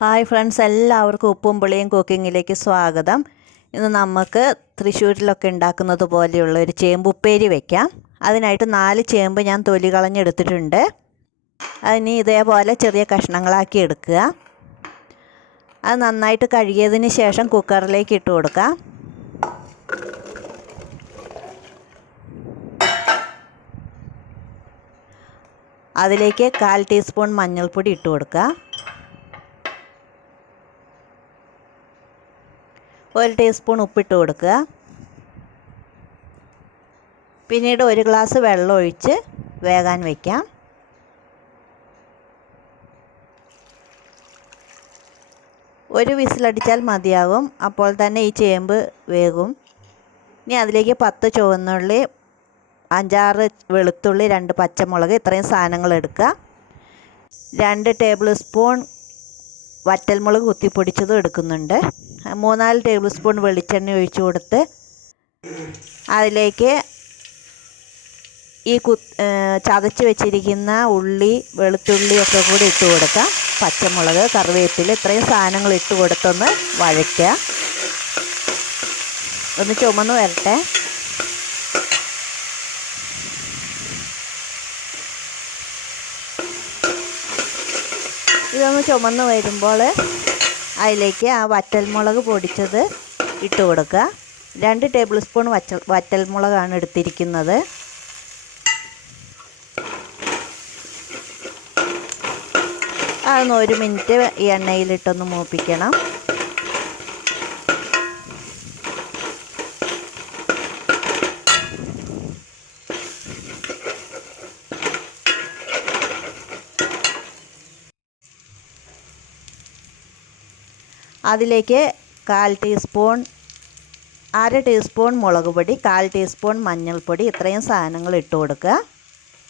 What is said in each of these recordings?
Hi friends എല്ലാവർക്കും ഉപ്പും പുളിയും കുക്കിങ്ങിലേക്ക് സ്വാഗതം. ഇന്ന് നമുക്ക് തൃശ്ശൂരിലൊക്കെ ഉണ്ടാക്കുന്നത് പോലെയുള്ള ഒരു ചേമ്പുപ്പേരി വെക്കാം. അതിനായിട്ട് നാല് ചേമ്പ് ഞാൻ തൊലി കളഞ്ഞെടുത്തിട്ടുണ്ട്. അതിന് ഇതേപോലെ ചെറിയ കഷ്ണങ്ങളാക്കി എടുക്കുക. അത് നന്നായിട്ട് കഴുകിയതിന് ശേഷം കുക്കറിലേക്ക് ഇട്ട് കൊടുക്കാം അതിലേക്ക് കാൽ ടീസ്പൂൺ മഞ്ഞൾപ്പൊടി ഇട്ട് കൊടുക്കുക. ഒരു ടീസ്പൂൺ ഉപ്പിട്ട് കൊടുക്കുക. പിന്നീട് ഒരു ഗ്ലാസ് വെള്ളം ഒഴിച്ച് വേകാൻ വയ്ക്കാം ഒരു വിസിലടിച്ചാൽ മതിയാകും. അപ്പോൾ തന്നെ ഈ ചേമ്പ് വേകും. ഇനി അതിലേക്ക് പത്ത് ചുവന്നുള്ളി അഞ്ചാറ് വെളുത്തുള്ളി രണ്ട് പച്ചമുളക് ഇത്രയും സാധനങ്ങൾ എടുക്കുക. രണ്ട് ടേബിൾ സ്പൂൺ വറ്റൽമുളക് കുത്തിപ്പൊടിച്ചതും എടുക്കുന്നുണ്ട്. മൂന്നാൽ ടേബിൾ സ്പൂൺ വെളിച്ചെണ്ണ ഒഴിച്ചു കൊടുത്ത് അതിലേക്ക് ഈ കു ചതച്ച് വെച്ചിരിക്കുന്ന ഉള്ളി വെളുത്തുള്ളി ഒക്കെ കൂടി ഇട്ട് കൊടുക്കാം പച്ചമുളക് കറിവേപ്പില ഇത്രയും സാധനങ്ങൾ ഇട്ട് കൊടുത്തൊന്ന് വഴയ്ക്കുക ഒന്ന് ചുമന്ന് വരട്ടെ. ഇതൊന്ന് ചുമന്ന് വരുമ്പോൾ അതിലേക്ക് ആ വറ്റൽമുളക് പൊടിച്ചത് ഇട്ട് കൊടുക്കുക. രണ്ട് ടേബിൾ സ്പൂൺ വച്ച വറ്റൽമുളകാണ് എടുത്തിരിക്കുന്നത്. അതൊന്ന് ഒരു മിനിറ്റ് ഈ എണ്ണയിലിട്ടൊന്ന് മൂപ്പിക്കണം. അതിലേക്ക് കാൽ ടീസ്പൂൺ അര ടീസ്പൂൺ മുളക് പൊടി കാൽ ടീസ്പൂൺ മഞ്ഞൾപ്പൊടി ഇത്രയും സാധനങ്ങൾ ഇട്ട് കൊടുക്കുക.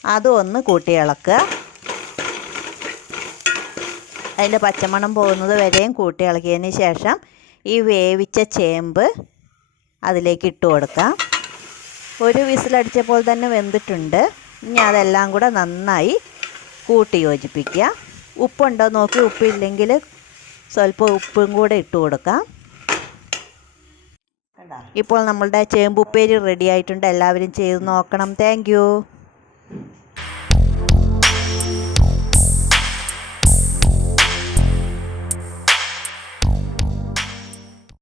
അതും ഒന്ന് കൂട്ടി ഇളക്കുക. അതിന്റെ പച്ചമണം പോകുന്നത് വരെയും കൂട്ടി ഇളക്കിയതിന് ശേഷം ഈ വേവിച്ച ചേമ്പ് അതിലേക്ക് ഇട്ട് കൊടുക്കാം ഒരു വിസിലടിച്ചപ്പോൾ തന്നെ വെന്തിട്ടുണ്ട്. ഇനി അതെല്ലാം കൂടെ നന്നായി കൂട്ടി യോജിപ്പിക്കുക. ഉപ്പുണ്ടോ നോക്കി ഉപ്പില്ലെങ്കിൽ സ്വല്പം ഉപ്പും കൂടെ ഇട്ട് കൊടുക്കാം. ഇപ്പോൾ നമ്മളുടെ ചേമ്പുപ്പേരി റെഡി ആയിട്ടുണ്ട്. എല്ലാവരും ചെയ്ത് നോക്കണം. താങ്ക്